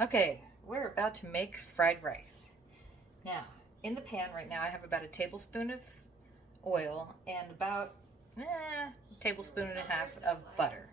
Okay, we're about to make fried rice. Now, in the pan right now I have about a tablespoon of oil and about a tablespoon and a half of butter.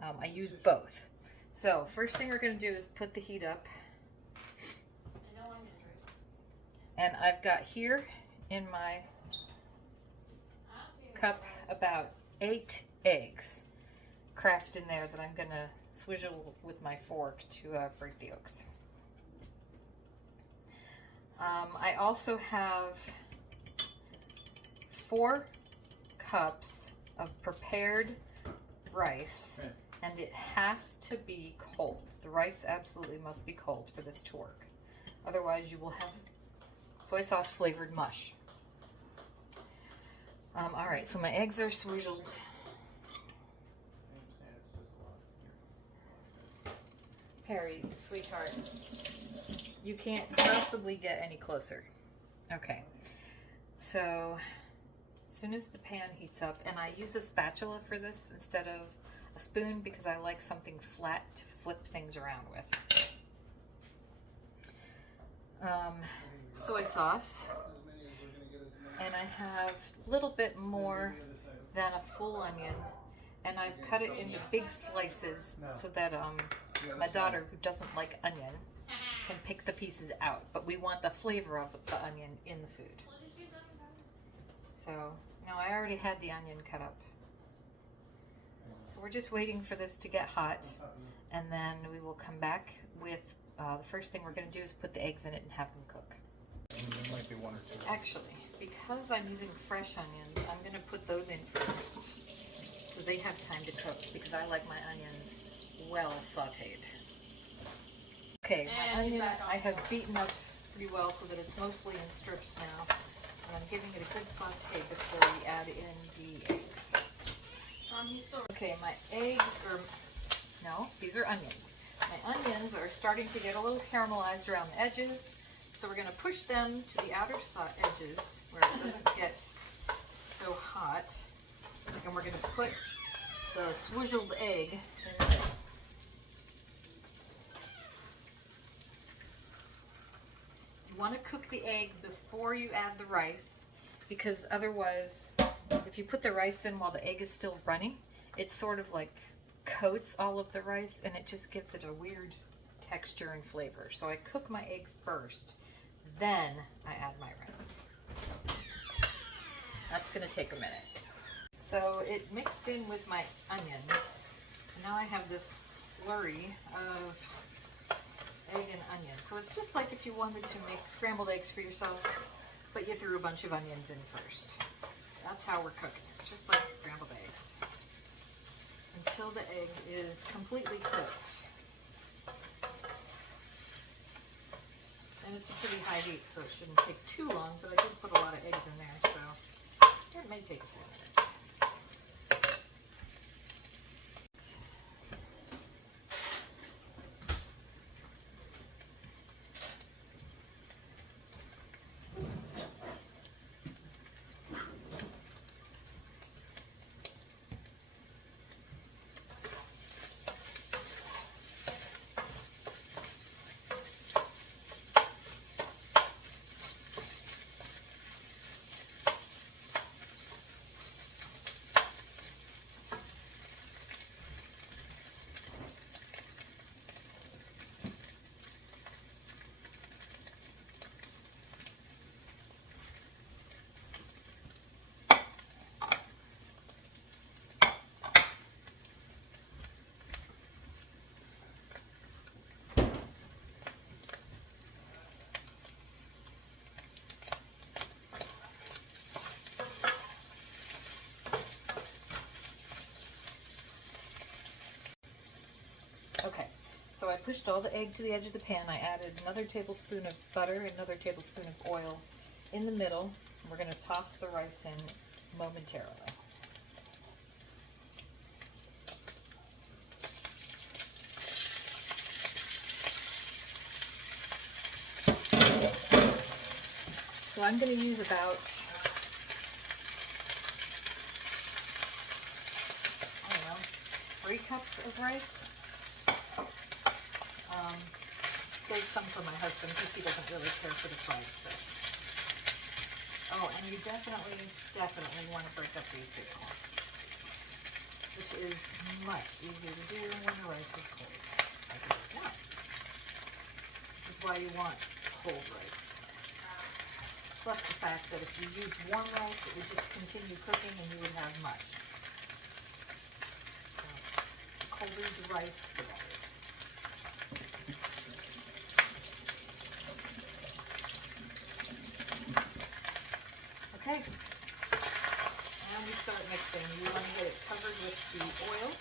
I use both. So first thing we're going to do is put the heat up. And I've got here in my cup about 8 eggs cracked in there that I'm going to swizzle with my fork to break the yolks. I also have 4 cups of prepared rice, and it has to be cold. The rice absolutely must be cold for this to work. Otherwise you will have soy sauce flavored mush. Alright, so my eggs are swizzled. Perry, sweetheart, you can't possibly get any closer. Okay, so as soon as the pan heats up, and I use a spatula for this instead of a spoon because I like something flat to flip things around with. Soy sauce, and I have a little bit more than a full onion, and I've cut it into big slices so that my daughter, who doesn't like onion, can pick the pieces out, but we want the flavor of the onion in the food. So, no, I already had the onion cut up. So we're just waiting for this to get hot, and then we will come back with, the first thing we're going to do is put the eggs in it and have them cook. There might be 1 or 2. Actually, because I'm using fresh onions, I'm going to put those in first, so they have time to cook, because I like my onions well sauteed. Okay, my onion I have beaten up pretty well so that it's mostly in strips now. And I'm giving it a good saute before we add in the eggs. Okay, my eggs are, no, these are onions. My onions are starting to get a little caramelized around the edges, so we're going to push them to the outer edges where it doesn't get so hot. And we're going to put the swizzled egg in the middle. You want to cook the egg before you add the rice, because otherwise, if you put the rice in while the egg is still running, it sort of like coats all of the rice and it just gives it a weird texture and flavor. So I cook my egg first, then I add my rice. That's going to take a minute. So it mixed in with my onions. So now I have this slurry of egg and onion. So it's just like if you wanted to make scrambled eggs for yourself, but you threw a bunch of onions in first. That's how we're cooking, just like scrambled eggs. Until the egg is completely cooked. And it's a pretty high heat, so it shouldn't take too long, but I did put a lot of eggs in there, so it may take a few minutes. Okay, so I pushed all the egg to the edge of the pan. I added another tablespoon of butter, another tablespoon of oil in the middle. We're going to toss the rice in momentarily. So I'm going to use about, I don't know, 3 cups of rice. save some for my husband because he doesn't really care for the fried stuff. Oh, and you definitely want to break up these big clumps, which is much easier to do when the rice is cold, like it is now. This is why you want cold rice. Plus the fact that if you use warm rice, it would just continue cooking and you would have mush. So, the colder the rice, the better. Okay, and we start mixing. You want to get it covered with the oil.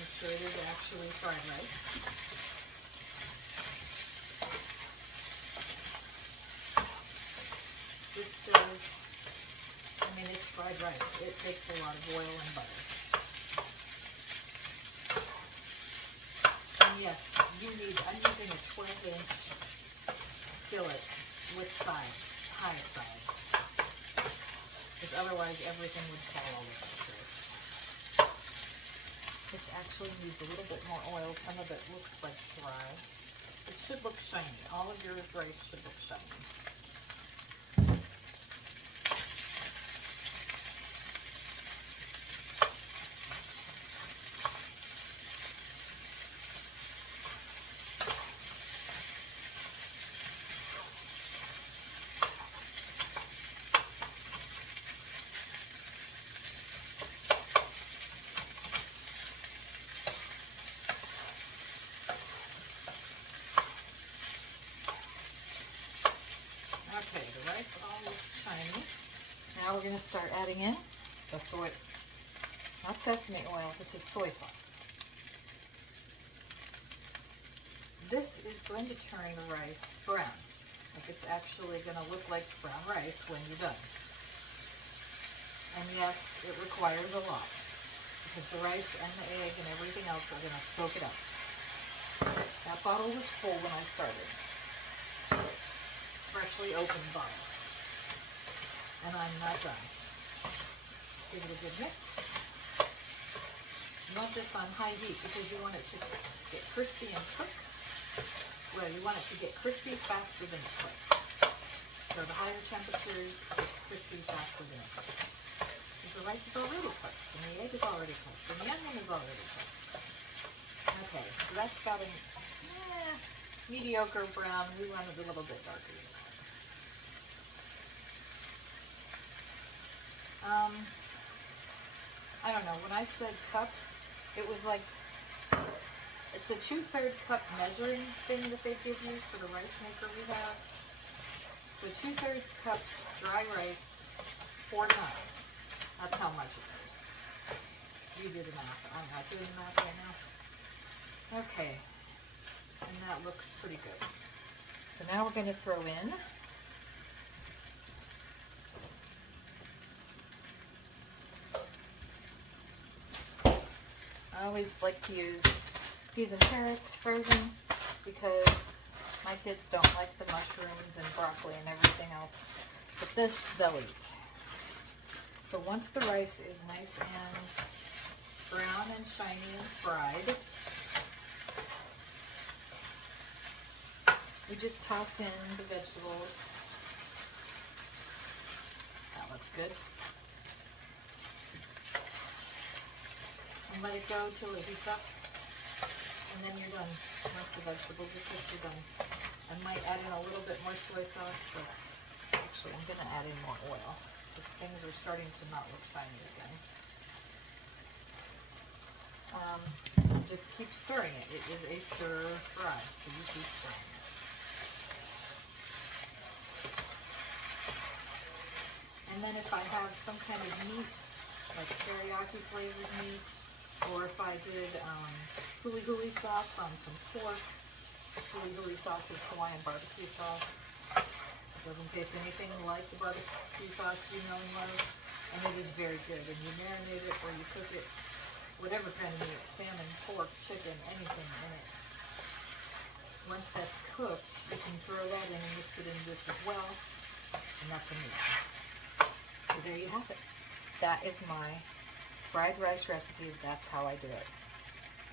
Make sure it is actually fried rice. This does, I mean, it's fried rice. It takes a lot of oil and butter. And yes, I'm using a 12-inch skillet with sides, high sides, because otherwise everything would fall all over the place. This actually needs a little bit more oil. Some of it looks like dry. It should look shiny. All of your rice should look shiny. Okay, the rice all looks shiny. Now we're going to start adding in the soy, not sesame oil, this is soy sauce. This is going to turn the rice brown. Like it's actually going to look like brown rice when you're done. And yes, it requires a lot because the rice and the egg and everything else are going to soak it up. That bottle was full when I started. Freshly opened bottle. And I'm not done. Give it a good mix. You want this on high heat because you want it to get crispy and cook. Well, you want it to get crispy faster than it cooks. So the higher temperatures, it's crispy faster than it cooks. Because the rice is already cooked, and the egg is already cooked, and the onion is already cooked. Okay, so that's about a mediocre brown. We want it a little bit darker than that. I don't know, when I said cups, it was like, it's a 2/3 cup measuring thing that they give you for the rice maker we have. So 2/3 cup dry rice 4 times. That's how much it is. You do the math. I'm not doing the math right now. Okay, and that looks pretty good. So now we're going to throw in I always like to use peas and carrots frozen because my kids don't like the mushrooms and broccoli and everything else. But this they'll eat. So once the rice is nice and brown and shiny and fried, we just toss in the vegetables. That looks good. And let it go till it heats up, and then you're done. Once the vegetables are cooked, you're done. I might add in a little bit more soy sauce, but actually I'm going to add in more oil because things are starting to not look shiny again. Just keep stirring it. It is a stir fry, so you keep stirring it. And then if I have some kind of meat, like teriyaki flavored meat, or if I did huli sauce on some pork. Huli sauce is Hawaiian barbecue sauce. It doesn't taste anything like the barbecue sauce you know and love, and it is very good. And you marinate it or you cook it, whatever kind of meat, salmon, pork, chicken, anything in it. Once that's cooked, you can throw that in and mix it in this as well, and that's a meat. So there you have it. That is my fried rice recipe. That's how I do it.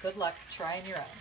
Good luck trying your own.